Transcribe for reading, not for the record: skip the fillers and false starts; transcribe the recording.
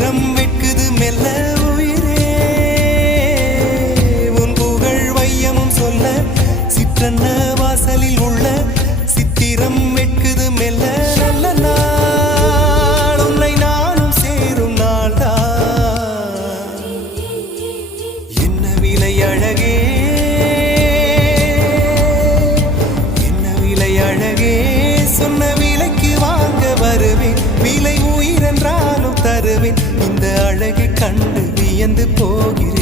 சித்திரம் வெட்குது மெல்ல உயிரே உன் புகழ் வையமும் சொல்ல சிற்றன்ன வாசலில் உள்ள சித்திரம் வெட்குது மெல்ல நல்ல நாள் உன்னை நானும் சேரும் நாள்தான் என்ன விலை அழகே என்ன விலை அழகே சொன்ன விலைக்கு வாங்க வருவேன் விலை உயிரென்றாலும் தருவேன் இந்த அழகை கண்டு வியந்து போகிறேன்